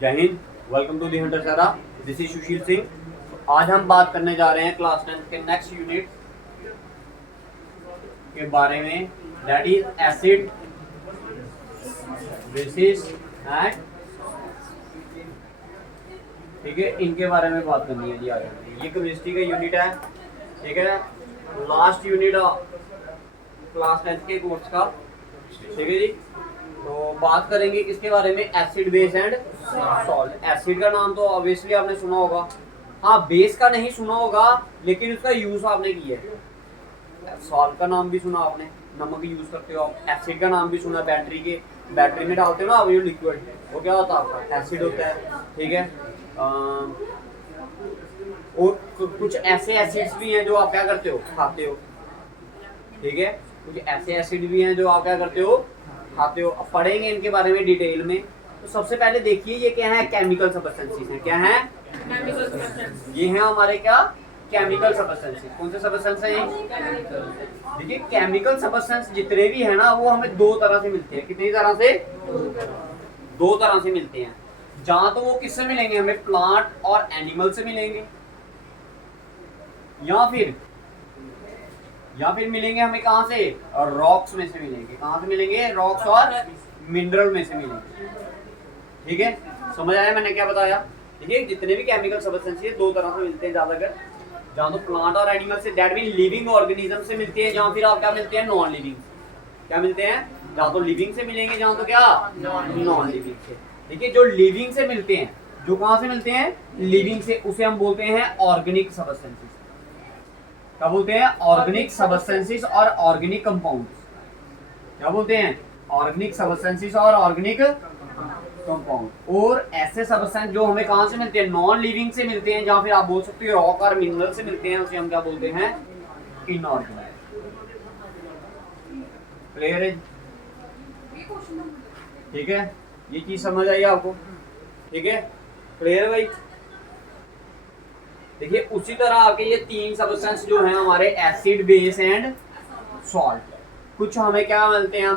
जय हिंद, welcome to the Huntershala. This is Sushil Singh. आज हम बात करने जा रहे हैं क्लास 10 के नेक्स्ट यूनिट के बारे में, that is acid, basis and, ठीक है, इनके बारे में बात करनी है जी आज। ये केमिस्ट्री का यूनिट है, ठीक है, लास्ट यूनिट क्लास 10 के कोर्स का, ठीक है जी। तो बात करेंगे किसके बारे में, acid, base and salt. Acid का नाम तो ऑब्वियसली आपने सुना होगा, हाँ बेस का नहीं सुना होगा लेकिन उसका यूज आपने किया है। सॉल्ट का नाम भी सुना आपने, नमक यूज करते हो आप। एसिड का नाम भी सुना, बैटरी में डालते हो ना आप ये लिक्विड, वो क्या होता है आपका एसिड होता है, ठीक है। और कुछ ऐसे एसिड्स भी हैं जो आप क्या करते हो, खाते हो, ठीक है। कुछ ऐसे एसिड भी हैं जो आप क्या करते हो, खाते हो। अब पढ़ेंगे इनके बारे में डिटेल में। तो सबसे पहले देखिए ये क्या है, केमिकल सब्सटेंसेस हैं। क्या है? ये है हमारे क्या, केमिकल सब्सटेंसेस। कौन से सब्सटेंस है ये? देखिए केमिकल सब्सटेंस जितने भी है ना वो हमें दो तरह से मिलते हैं। कितनी तरह से? दो तरह से मिलते हैं। जहां तो वो किससे मिलेंगे, हमें प्लांट और एनिमल से मिलेंगे, या फिर मिलेंगे हमें कहां से, रॉक्स में से मिलेंगे। कहां से मिलेंगे? रॉक्स और मिनरल में से मिलेंगे, ठीक है। समझ आया मैंने क्या बताया? देखिए जितने भी केमिकल सब्सटेंसेस दो तरह से मिलते हैं ज्यादातर, जहां तो प्लांट और एनिमल से, दैट मीन लिविंग ऑर्गेनिज्म से मिलते हैं, जहां फिर आप क्या मिलते हैं, नॉन लिविंग। क्या मिलते हैं? जहां तो लिविंग से मिलेंगे, जहां तो क्या, नॉन लिविंग से। देखिए जो लिविंग से मिलते हैं, जो कहां से मिलते हैं, लिविंग से, उसे हम बोलते हैं ऑर्गेनिक सब्सटेंसेस। क्या बोलते हैं? ऑर्गेनिक सब्सटेंसेस और ऑर्गेनिक कंपाउंड्स। क्या बोलते हैं? ऑर्गेनिक सब्सटेंसेस और ऑर्गेनिक कंपाउंड। और ऐसे सब्सटेंस जो हमें कहां से मिलते हैं, नॉन लिविंग से मिलते हैं, जहां फिर आप बोल सकते हो रॉक और मिनरल से मिलते हैं, उसे हम क्या बोलते हैं, इनऑर्गेनिक। क्लियर है? ठीक है, ये चीज समझ आई आपको? ठीक है, क्लियर है भाई? देखिए उसी तरह आके ये तीन सब्सटेंस जो हैं हमारे, एसिड, बेस एंड सॉल्ट। कुछ हमें क्या मिलते हैं,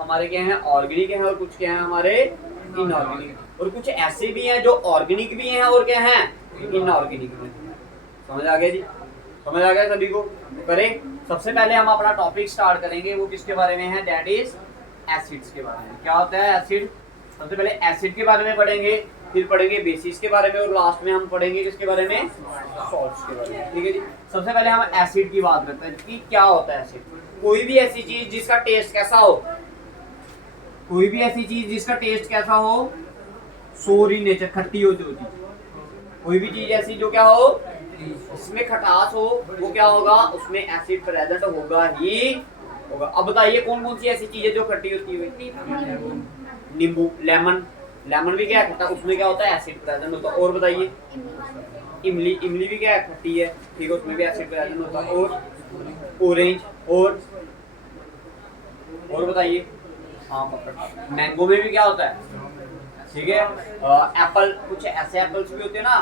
हमारे क्या हैं, ऑर्गेनिक हैं, और कुछ क्या हैं हमारे, इनऑर्गेनिक। और कुछ ऐसे भी हैं जो ऑर्गेनिक भी हैं और क्या हैं, इनऑर्गेनिक भी। समझ आ गया जी? समझ आ गया सभी को? करें, सबसे पहले हम अपना टॉपिक स्टार्ट करेंगे, वो किसके बारे में है, दैट इज एसिड्स के बारे में। क्या होता है एसिड? सबसे पहले एसिड के बारे में पढ़ेंगे, फिर पढ़ेंगे बेसिस के बारे में, और लास्ट में हम पढ़ेंगे किसके बारे में, सॉल्ट्स के बारे में, ठीक है जी। सबसे पहले हम एसिड की बात करते हैं कि क्या होता है एसिड। कोई भी ऐसी चीज जिसका टेस्ट कैसा हो, कोई भी ऐसी चीज जिसका टेस्ट कैसा हो, सोर इन नेचर, खट्टी हो जो चीज। कोई भी चीज ऐसी जो क्या हो, इसमें खटास हो, वो क्या होगा, उसमें एसिड प्रेजेंट होगा ही होगा। अब बताइए कौन कौन सी ऐसी चीजें जो खट्टी होती है? नींबू, लेमन भी क्या है, खट्टा, उसमें क्या होता है, एसिड प्रेजेंट होता है। और बताइए, इमली भी क्या है, खट्टी है, ठीक है, उसमें भी एसिड प्रेजेंट होता है। और ऑरेंज, और बताइए, हाँ मैंगो में भी क्या होता है, ठीक है। एप्पल, कुछ ऐसे एप्पल्स भी होते हैं ना,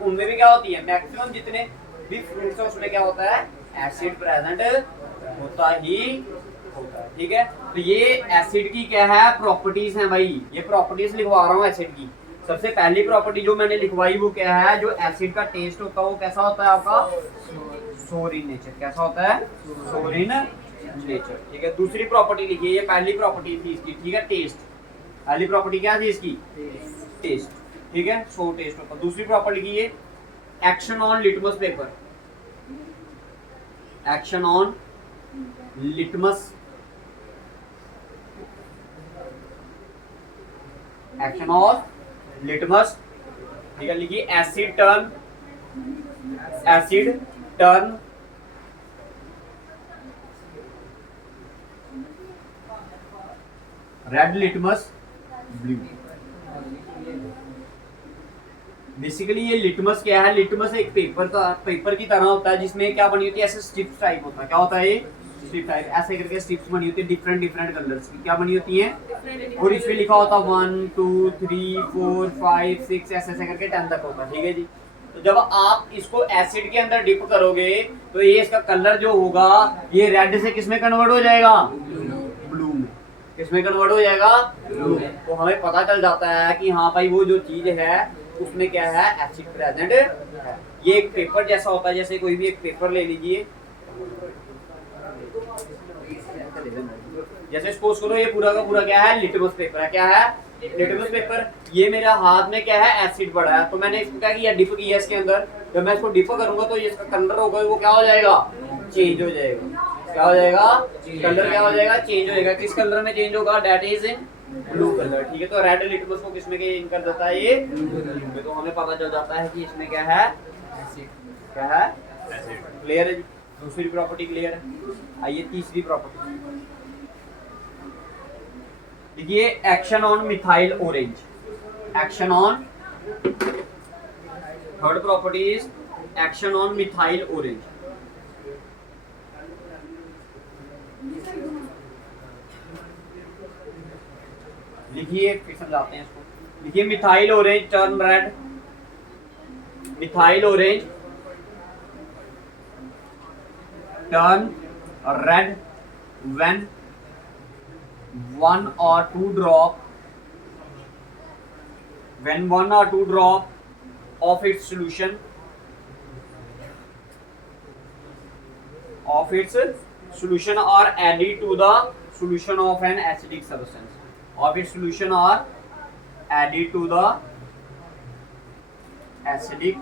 उनमें भी क्या होती है, मैक्सिमम जितने भी फ्रूट्स है उसमें क्या होता है, एसिड प्रेजेंट होता ही होता है, ठीक है। तो ये एसिड की क्या है, प्रॉपर्टीज हैं भाई। ये प्रॉपर्टीज लिखवा रहा हूँ एसिड की। सबसे पहली प्रॉपर्टी जो मैंने लिखवाई वो क्या है, जो एसिड का टेस्ट होता है वो कैसा होता है आपका, सोर इन नेचर। कैसा होता है, सोर इन नेचर, ठीक है। दूसरी प्रॉपर्टी लिखिए, ये पहली प्रॉपर्टी थी इसकी, ठीक है, टेस्ट। पहली प्रॉपर्टी क्या थी इसकी, टेस्ट, ठीक है, सो टेस्ट होता है। दूसरी प्रॉपर्टी लिखिए, action on litmus paper. Action on litmus, action of litmus, ठीक है। लिखिए asset turn red litmus blue. Basically ये लिटमस क्या है, लिटमस एक पेपर की तरह होता है, जिसमें क्या बनी होती है, ऐसे स्ट्रिप्स टाइप होता है। क्या होता है ये, स्ट्रिप टाइप, ऐसे करके स्ट्रिप्स बनी होती है, डिफरेंट कलर्स की। क्या बनी होती है, और इसमें लिखा होता है 1 2 3 4 5 6 ऐसे करके 10 तक होता है, ठीक है जी। तो जब आप इसको एसिड के अंदर डिप करोगे तो ये इसका कलर जो होगा ये रेड से किस में कन्वर्ट हो जाएगा, ब्लू में। किसमें कन्वर्ट हो जाएगा, ब्लू। तो हमें पता चल जाता है कि हाँ भाई वो जो चीज है उसमें क्या है, एसिड प्रेजेंट है। ये एक पेपर जैसा होता है, जैसे कोई भी एक पेपर ले लीजिए, जैसे सपोज करो ये पूरा का पूरा क्या है, लिटमस पेपर है। क्या है, लिटमस पेपर। ये मेरा हाथ में क्या है, एसिड पड़ा है, तो मैंने इसको क्या किया, डिप किया इसके अंदर। जब मैं इसको डिप करूंगा तो ये इसका कलर होगा वो क्या हो जाएगा, चेंज हो जाएगा। क्या हो जाएगा, कलर क्या हो जाएगा, चेंज हो जाएगा। किस कलर में चेंज होगा, that is in blue colour. ठीक है, तो रेड लिटमस को किसमें चेंज कर देता है, ये ब्लू में। तो हमें पता चल जाता है कि इसमें क्या है, क्या है, क्लियर है जी। दूसरी प्रॉपर्टी क्लियर है। आइए तीसरी प्रॉपर्टी देखिए, action on methyl orange. Action on, third property is action on methyl orange. लिखिए, फिर समझाते हैं इसको। लिखिए, methyl orange turn red. Methyl orange turn red when 1 or 2 drop of its solution are added to the solution of an acidic substance. Of its solution are added to the acidic।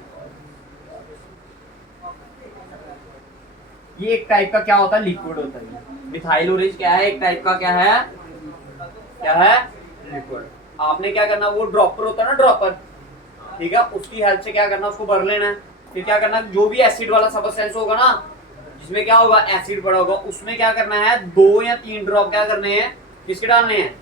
ये एक type का क्या होता है, liquid होता है। Methyl orange क्या है, एक टाइप का क्या है, क्या है, लिक्विड। आपने क्या करना, वो ड्रॉपर होता है ना, ड्रॉपर, ठीक है, उसकी हेल्प से क्या करना, उसको भर लेना है। फिर क्या करना, जो भी एसिड वाला सब्सटेंस होगा ना, जिसमें क्या होगा, एसिड पड़ा होगा, उसमें क्या करना है, 2 या 3 ड्रॉप क्या करने हैं, किसके डालने हैं,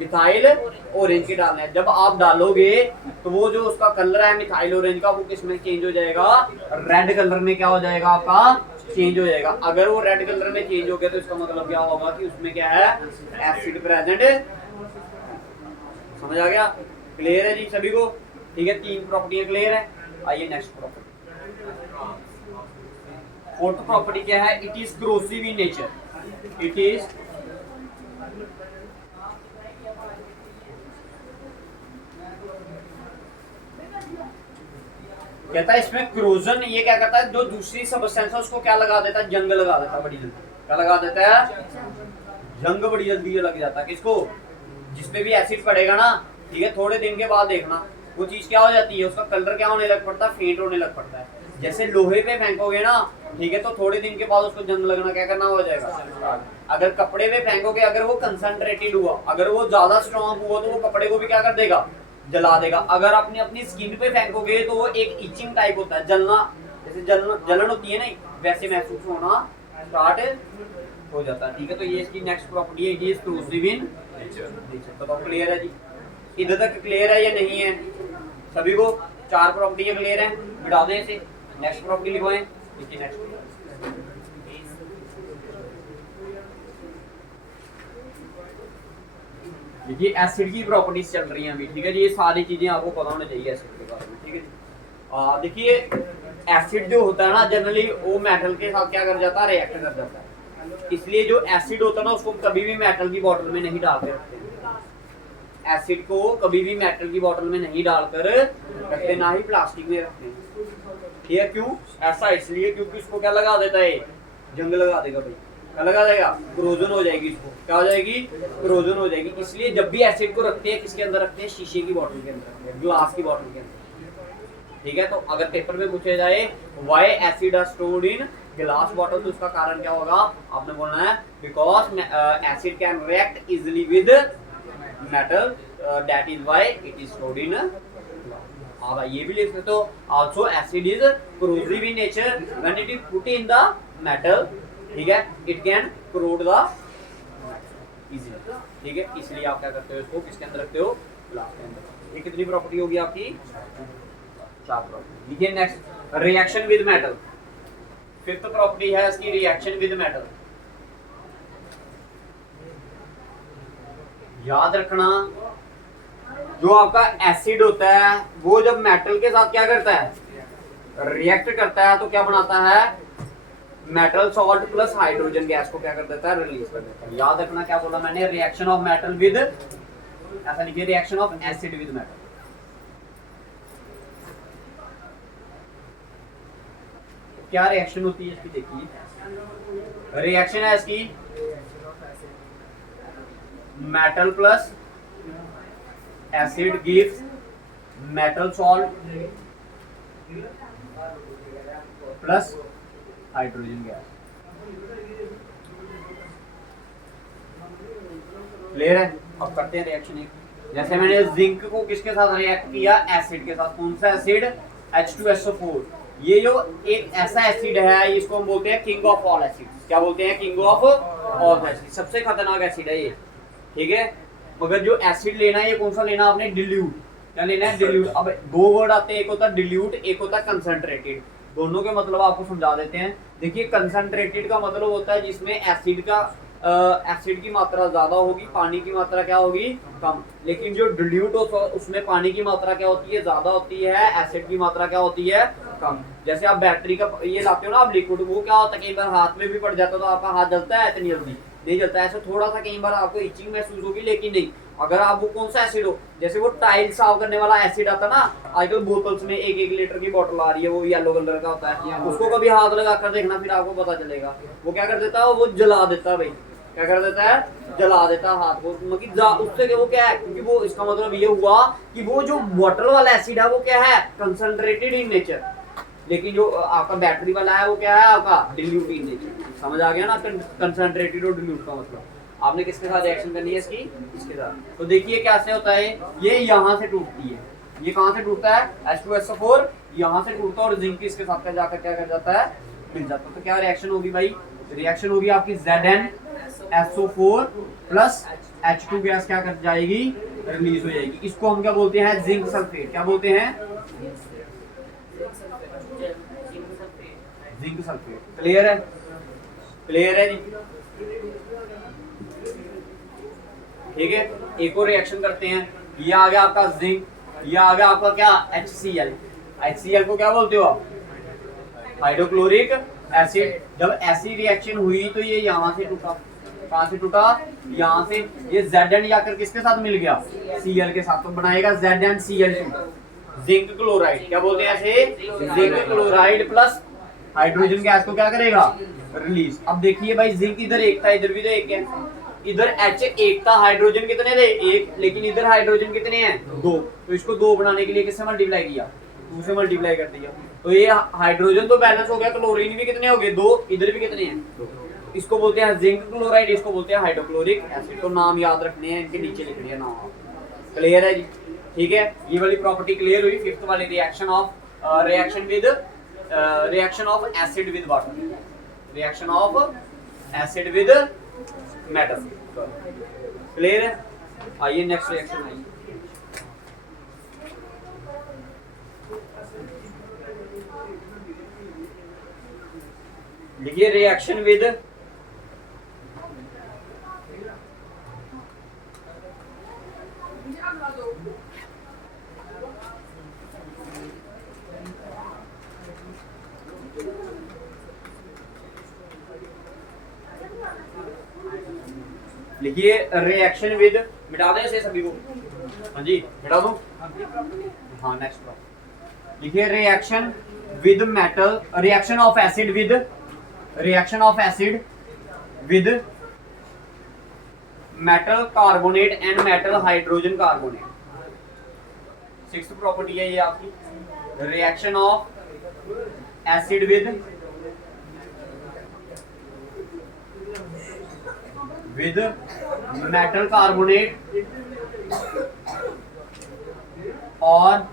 मिथाइल ऑरेंज के डालने हैं। जब आप डालोगे तो वो जो उसका कलर है मिथाइल ऑरेंज का, वो किसमें चेंज हो जाएगा, रेड कलर में क्या हो जाएगा, आपका चेंज हो जाएगा। अगर वो रेड कलर में चेंज हो गया तो इसका मतलब क्या होगा कि उसमें क्या है, एसिड प्रेजेंट। समझ आ गया, क्लियर है जी सभी को। ठीक है, 3 प्रॉपर्टियां क्लियर है। आइए नेक्स्ट प्रॉपर्टी, फोर्थ प्रॉपर्टी क्या है, it is corrosive in nature. It is कहता है इसमें क्रोजन, ये क्या करता है, जो दूसरी सब्सटेंस है उसको क्या लगा देता है, जंग लगा देता है बड़ी जल्दी। क्या लगा देता है, जंग बड़ी जल्दी लग जाता है। किसको, जिसपे भी एसिड पड़ेगा ना, ठीक है, थोड़े दिन के बाद देखना वो चीज क्या हो जाती है, उसका कलर क्या होने लग पड़ता है, फेंट होने लग पड़ता है। जैसे लोहे पे फेंकोगे ना, ठीक है, तो थोड़े दिन के बाद उसको जंग लगना क्या करना हो जाएगा। अगर कपड़े पे फेंकोगे, अगर वो कंसंट्रेटेड हुआ, अगर वो ज्यादा स्ट्रॉन्ग हुआ, तो वो कपड़े को भी क्या कर देगा, जला देगा। अगर अपनी अपनी स्किन पे फेंकोगे तो वो एक इचिंग टाइप होता है, जलना, जैसे जलन होती है ना, वैसे महसूस होना स्टार्ट हो जाता है। ठीक है, तो ये इसकी नेक्स्ट प्रॉपर्टी है, it is corrosive in nature. तो क्लियर है जी, इधर तक क्लियर है या नहीं है सभी को, 4 प्रॉपर्टी क्लियर है, मिटा दें इसे, नेक्स्ट प्रॉपर्टी लिखवाएं। देखिए नेक्स्ट, देखिए एसिड की प्रॉपर्टीज चल रही हैं अभी। ठीक है जी, ये सारी चीजें आपको पता होनी चाहिए एसिड के बारे में। ठीक है जी, देखिए एसिड जो होता है ना, जनरली वो मेटल के साथ क्या कर जाता है, रिएक्ट कर जाता है। इसलिए जो एसिड होता है ना, उसको कभी भी मेटल की बोतल में नहीं डाल के रखते हैं। एसिड को कभी भी मेटल की बोतल में नहीं डालकर रखते, ना ही प्लास्टिक में रखते हैं। ठीक है, क्यों ऐसा, इसलिए क्योंकि उसको क्या लगा देता है, जंग लगा देगा भाई, क्या लगा देगा, क्रोजन हो जाएगी, इसको क्या हो जाएगी, क्रोजन हो जाएगी। इसलिए जब भी एसिड को रखते हैं, किसके अंदर रखते हैं, शीशे की बोतल के अंदर रखते हैं, ग्लास की बोतल के अंदर। ठीक है, तो अगर पेपर में पूछे जाए why acid are stored in glass bottle, तो उसका कारण क्या होगा, आपने बोलना है because acid can react easily with metal, that is why it is stored in. आप ये भी लिख सकते हो, also acid is corrosive in nature when it is put in the metal. ठीक है, it can corrode the easily. ठीक है, इसलिए आप क्या करते हो, इसको किसके अंदर रखते हो, ग्लास के अंदर। ये कितनी प्रॉपर्टी होगी आपकी, 4 प्रॉपर्टी। देखिए next, reaction with metal. 5th property है इसकी, रिएक्शन विद मेटल। याद रखना, जो आपका एसिड होता है वो जब मेटल के साथ क्या करता है, रिएक्ट करता है, तो क्या बनाता है, metal salt plus hydrogen gas को क्या कर देता है, रिलीज कर देता है। याद रखना क्या बोला मैंने, रिएक्शन ऑफ मेटल विद, ऐसा लिखिए reaction of acid with metal. क्या रिएक्शन होती है इसकी, देखिए रिएक्शन है इसकी metal plus acid gives metal salt plus hydrogen gas. Clear है? अब करते हैं रिएक्शन एक। जैसे मैंने जिंक को किसके साथ रिएक्ट किया, एसिड के साथ। कौन सा एसिड, H2SO4। ये जो एक ऐसा एसिड है, इसको हम बोलते हैं किंग ऑफ ऑल एसिड। क्या बोलते हैं, किंग ऑफ ऑल एसिड, सबसे खतरनाक एसिड है ये, ठीक है। मगर जो एसिड लेना है ये कौन सा लेना आपने, डिल्यूट। क्या लेना है, डिल्यूट। अब दो वर्ड आते हैं, एक होता है डिल्यूट, एक होता है कंसंट्रेटेड। दोनों के मतलब आपको समझा देते हैं। देखिए कंसंट्रेटेड का मतलब होता है जिसमें एसिड का एसिड की मात्रा ज्यादा होगी, पानी की मात्रा क्या होगी, कम। लेकिन जो डिल्यूट उसमें पानी की मात्रा क्या होती है, ज्यादा होती है, एसिड की मात्रा क्या होती है, कम। जैसे आप बैटरी का ये लाते हो ना आप लिक्विड, वो क्या होता है कई बार हाथ में भी पड़ जाता है, तो आपका हाथ जलता है, इतनी जल्दी नहीं जलता है। ऐसा थोड़ा सा कई बार आपको इचिंग महसूस होगी, लेकिन नहीं। अगर आप वो कौन सा एसिड हो, जैसे वो टाइल साफ करने वाला एसिड आता ना आजकल बोतल्स में, 1-1 लीटर की बोतल आ रही है, वो येलो कलर का होता है, उसको कभी हाथ लगा कर देखना, फिर आपको पता चलेगा वो क्या कर देता है, वो जला देता है भाई। क्या कर देता है, जला देता है हाथ को, मतलब उससे वो क्या है, क्योंकि वो इसका मतलब ये हुआ कि वो जो बॉटल वाला एसिड है वो क्या है, कंसंट्रेटेड इन नेचर। लेकिन जो आपका बैटरी वाला है वो क्या है, आपका डिल्यूट इन नेचर। समझ आ गया ना, कंसंट्रेटेड और डिल्यूट का मतलब। आपने किसके साथ रिएक्शन करनी है इसकी, इसके साथ। तो देखिए कैसे होता है, ये यहाँ से टूटती है, ये कहाँ से टूटता है, H2SO4 यहाँ से टूटता है, और जिंक इसके साथ जाकर क्या कर जाता है, मिल जाता है। तो क्या रिएक्शन होगी भाई, रिएक्शन होगी आपकी ZnSO4 प्लस H2 गैस क्या कर जाएगी, रिलीज हो जाएगी। इसको हम क्या बोलते हैं, जिंक सल्फेट। क्या बोलते हैं, जिंक सल्फेट। क्लियर है, क्लियर है जी, ठीक है। एक और रिएक्शन करते हैं। ये आ गया आपका जिंक, ये आ गया आपका क्या, HCl। HCl को क्या बोलते हो आप, हाइड्रोक्लोरिक एसिड। जब ऐसी रिएक्शन हुई तो ये यहाँ से टूटा, कहाँ से टूटा, यहाँ से। ये Zn जाकर किसके साथ मिल गया, Cl के साथ, तो बनाएगा ZnCl2, जिंक क्लोराइड। क्या बोलते हैं ऐसे, zinc chloride plus hydrogen gas को क्या करेगा, रिलीज। अब देखिए भाई जिंक इधर एक था, इधर भी तो एक है, इधर H एक था, हाइड्रोजन कितने थे, एक, लेकिन इधर हाइड्रोजन कितने हैं, 2। तो इसको 2 बनाने के लिए किससे मल्टीप्लाई किया, 2 से मल्टीप्लाई कर दिया। तो ये हाइड्रोजन तो बैलेंस हो गया, क्लोरीन भी कितने हो गए, 2, इधर भी कितने हैं, 2। इसको बोलते हैं जिंक क्लोराइड, इसको बोलते हैं हाइड्रोक्लोरिक एसिड। तो नाम याद रखने हैं, इनके नीचे लिख दिया नाम। क्लियर है जी, ठीक है। ये वाली प्रॉपर्टी क्लियर हुई। फिफ्थ वाली reaction of reaction of acid with water, reaction of acid with metal. Clear है। आइए नेक्स्ट रिएक्शन आइए। देखिए रिएक्शन विद लिखिए रिएक्शन विद, मिटा दें इसे सभी को, हाँ जी मिटा दूं, हाँ नेक्स्ट लिखिए reaction with metal, reaction of acid with, reaction of acid with metal carbonate and metal hydrogen carbonate. Sixth property है ये आपकी, reaction of acid with metal carbonate और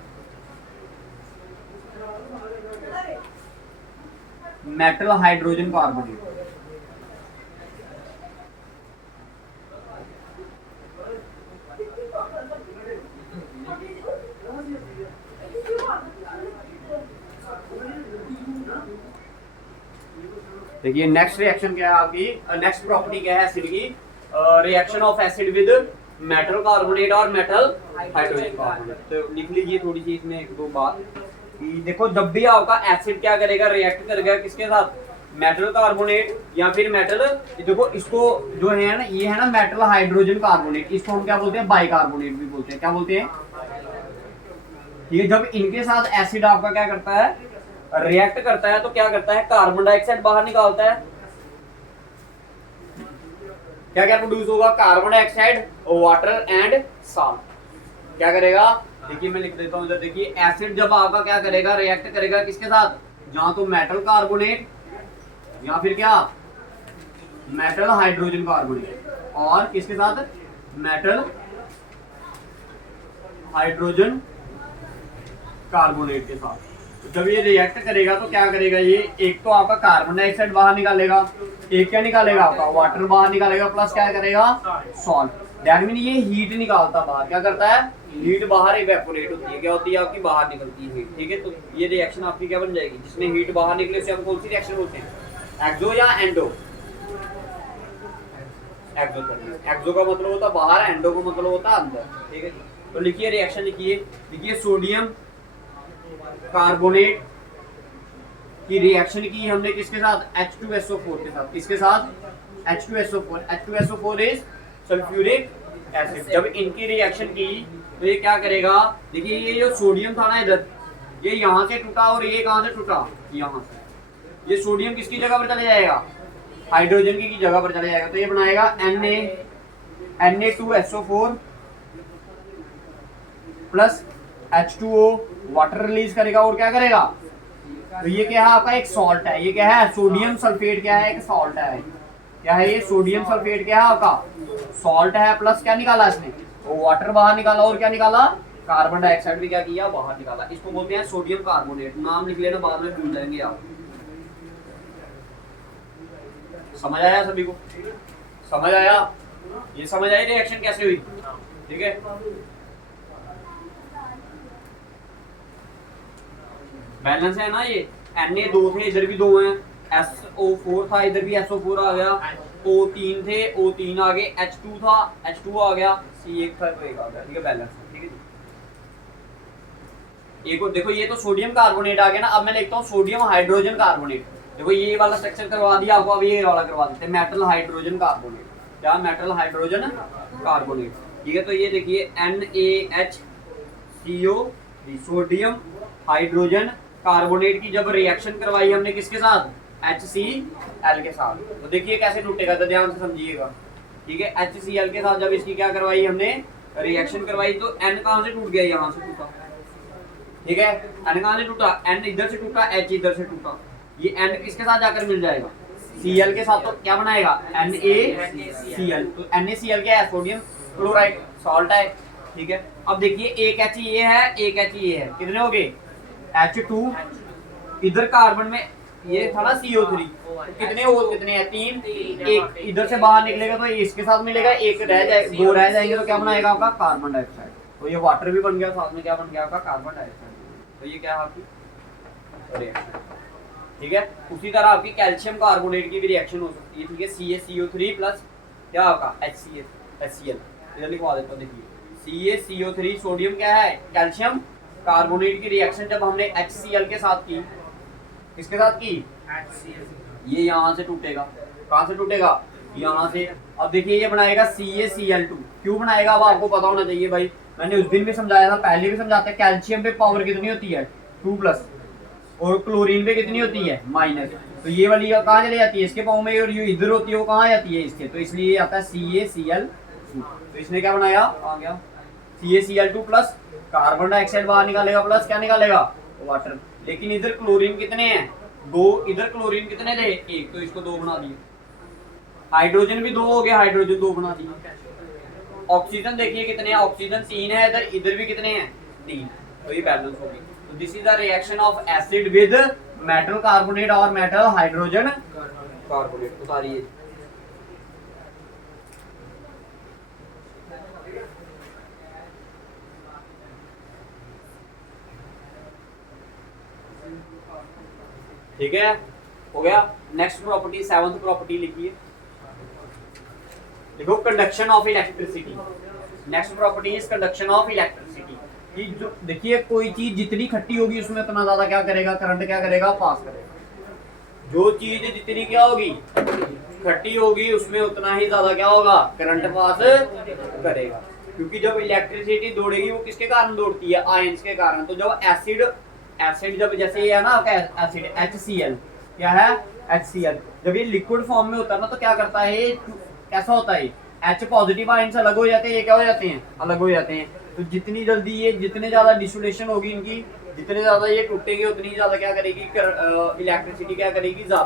मेटल हाइड्रोजन कार्बोनेट। देखिए नेक्स्ट रिएक्शन क्या है आपकी, next property क्या है एसिड की, reaction of acid with metal carbonate और मेटल हाइड्रोजन कार्बोनेट। तो लिख लीजिए थोड़ी सी इसमें एक दो बात कि देखो जब भी आपका एसिड क्या करेगा, रिएक्ट करेगा किसके साथ, मेटल कार्बोनेट या फिर मेटल, देखो इसको जो है ना, ये है ना मेटल हाइड्रोजन कार्बोनेट, इसको हम क्या बोलते हैं, बाइकार्बोनेट भी बोलते हैं। क्या बोलते हैं? ठीक है, जब इनके साथ एसिड आपका क्या करता है, रिएक्ट करता है, तो क्या करता है, कार्बन डाइऑक्साइड बाहर निकालता है। क्या क्या प्रोड्यूस होगा, carbon dioxide, water and salt. क्या करेगा, देखिए मैं लिख देता हूं इधर, देखिए एसिड जब आपका क्या करेगा, रिएक्ट करेगा किसके साथ, जहां तो मेटल कार्बोनेट या फिर क्या, मेटल हाइड्रोजन कार्बोनेट, और किसके साथ, मेटल हाइड्रोजन कार्बोनेट के साथ। जब ये रिएक्ट करेगा तो क्या करेगा, ये एक तो आपका कार्बन डाइऑक्साइड बाहर निकालेगा, एक क्या निकालेगा, आपका वाटर बाहर निकालेगा, प्लस क्या करेगा, सॉल्ट। दैट मीन ये हीट निकालता बाहर, क्या करता है, हीट बाहर इवेपोरेट होती है, क्या होती है आपकी, बाहर निकलती है हीट। ठीक है, तो ये रिएक्शन आपकी क्या बन जाएगी, जिसमें हीट बाहर निकले उसे हम कौन सी रिएक्शन बोलते हैं, एक्सो या एंडो। एक्सो का मतलब होता है बाहर, एंडो का मतलब होता है अंदर। ठीक है, तो लिखिए रिएक्शन, लिखिए सोडियम कार्बोनेट की रिएक्शन की हमने किसके साथ, H2SO4 के साथ। किसके साथ, H2SO4। H2SO4 is sulphuric acid. जब इनकी रिएक्शन की तो ये क्या करेगा, देखिए ये जो सोडियम था ना इधर, ये यहाँ से टूटा और ये कहाँ से टूटा, यहाँ से। ये सोडियम किसकी जगह पर चले जाएगा, हाइड्रोजन की जगह पर चले जाएगा, तो ये बनाएगा Na2SO4 plus H2O, water release करेगा और क्या करेगा, तो ये क्या है आपका, एक सॉल्ट है। ये क्या है, सोडियम सल्फेट, क्या है, एक सॉल्ट है। क्या है ये, सोडियम सल्फेट क्या है आपका, सॉल्ट है, प्लस क्या निकाला इसने, वाटर बाहर निकाला, और क्या निकाला, कार्बन डाइऑक्साइड भी क्या किया, बाहर निकाला। इसको बोलते हैं सोडियम कार्बोनेट। नाम लिख लेना, बाद में भूल जाएंगे आप। समझ आया सभी को, समझ आया, ये समझ आई रिएक्शन कैसे हुई। ठीक है, बैलेंस है ना, ये Na 2 थे, इधर भी 2 हैं, SO4 था, इधर भी SO4 आ गया, O3 थे, O3 आ गए, H2 था, H2 आ गया, C1 था, तो एक आ गया। ठीक है, बैलेंस है। ठीक है, एक और देखो, ये तो सोडियम कार्बोनेट आ गया ना, अब मैं लिखता हूँ सोडियम हाइड्रोजन कार्बोनेट। देखो ये वाला स्ट्रक्चर करवा दिया आपको, अब ये वाला करवा देते हैं, मेटल हाइड्रोजन कार्बोनेट। क्या, मेटल हाइड्रोजन कार्बोनेट। ठीक है, तो ये देखिए NaHCO, सोडियम हाइड्रोजन कार्बोनेट की जब रिएक्शन करवाई हमने किसके साथ, HCl के साथ, तो देखिए कैसे टूटेगा, तो ध्यान से समझिएगा। ठीक है, HCl के साथ जब इसकी क्या करवाई हमने, रिएक्शन करवाई, तो N कहां से टूट गया, यहाँ से टूटा। ठीक है, N कहां से टूटा, N इधर से टूटा, H इधर से टूटा। ये N किसके साथ जाकर मिल जाएगा, Cl के साथ, तो क्या बनाएगा, NaCl। तो NaCl क्या है, सोडियम क्लोराइड, सॉल्ट है। ठीक है, अब देखिए एक H ये है, एक H ये है, कितने हो गए, H2, इधर कार्बन में ये था ना CO3, तो कितने हो, कितने हैं, 3, एक इधर से बाहर निकलेगा तो इसके साथ मिलेगा, एक रह जाए, 2 रह जाएंगे, तो क्या बनाएगा आपका, कार्बन डाइऑक्साइड। तो ये वाटर भी बन गया, साथ में क्या बन गया आपका, कार्बन डाइऑक्साइड। तो ये क्या है आपकी रिएक्शन। ठीक है, उसी तरह आपकी कैल्शियम कार्बोनेट की भी रिएक्शन हो सकती है। ठीक है, CaCO3 प्लस क्या आपका HCl, इधर लिखवा देता हूं, देखिए CaCO3 सोडियम क्या है, कैल्शियम कार्बोनेट की रिएक्शन जब हमने HCl के साथ की, किसके साथ की, ये यहाँ से टूटेगा, कहाँ से टूटेगा, यहाँ से। अब देखिए ये बनाएगा CaCl2, क्यों बनाएगा, अब आपको पता होना चाहिए भाई, मैंने उस दिन भी समझाया था, पहले भी समझाते हैं। कैल्शियम पे पावर कितनी होती है, 2+, और क्लोरीन पे कितनी होती है, -। तो ये वाली कहाँ चली जाती है, इसके पावर में, और ये इधर होती है, वो कहाँ जाती है, इसके। तो इसलिए ये आता है CaCl2। तो इसने क्या बनाया, आ गया CaCl2 प्लस कार्बन डाइऑक्साइड बाहर निकालेगा, प्लस क्या निकालेगा, वाटर। लेकिन इधर क्लोरीन कितने हैं, 2, इधर क्लोरीन कितने थे, 1, तो इसको 2 बना दिए। हाइड्रोजन भी 2 हो गया, हाइड्रोजन 2 बना दिए। ऑक्सीजन देखिए कितने हैं, ऑक्सीजन 3 है, इधर इधर भी कितने हैं, 3, तो ये बैलेंस हो गई। तो this is the reaction of acid with metal carbonate और मेटल हाइड्रोजन कार्बोनेट। उतारिए, ठीक है, हो गया। नेक्स्ट प्रॉपर्टी, 7th प्रॉपर्टी लिखिए, देखो conduction of electricity. Next property is conduction of electricity. कि जो देखिए कोई चीज जितनी खट्टी होगी उसमें उतना ज्यादा क्या करेगा, करंट क्या करेगा, पास करेगा। जो चीज जितनी क्या होगी खट्टी होगी उसमें उतना ही ज्यादा क्या होगा करंट पास करेगा, क्योंकि जब इलेक्ट्रिसिटी दौड़ेगी वो किसके कारण दौड़ती है, आयंस के कारण। तो जब एसिड जब जैसे ये है ना आपका एसिड HCl, क्या है HCl, जब ये लिक्विड फॉर्म में होता है ना तो क्या करता है, कैसा होता है, H पॉजिटिव आयंस अलग हो जाते हैं, ये क्या हो जाते हैं, अलग हो जाते हैं। तो जितनी जल्दी ये जितने ज्यादा डिसोलेशन होगी इनकी, जितने ज्यादा ये टूटेंगे उतनी ज्यादा क्या करेगी इलेक्ट्रिसिटी क्या करेगी ज्यादा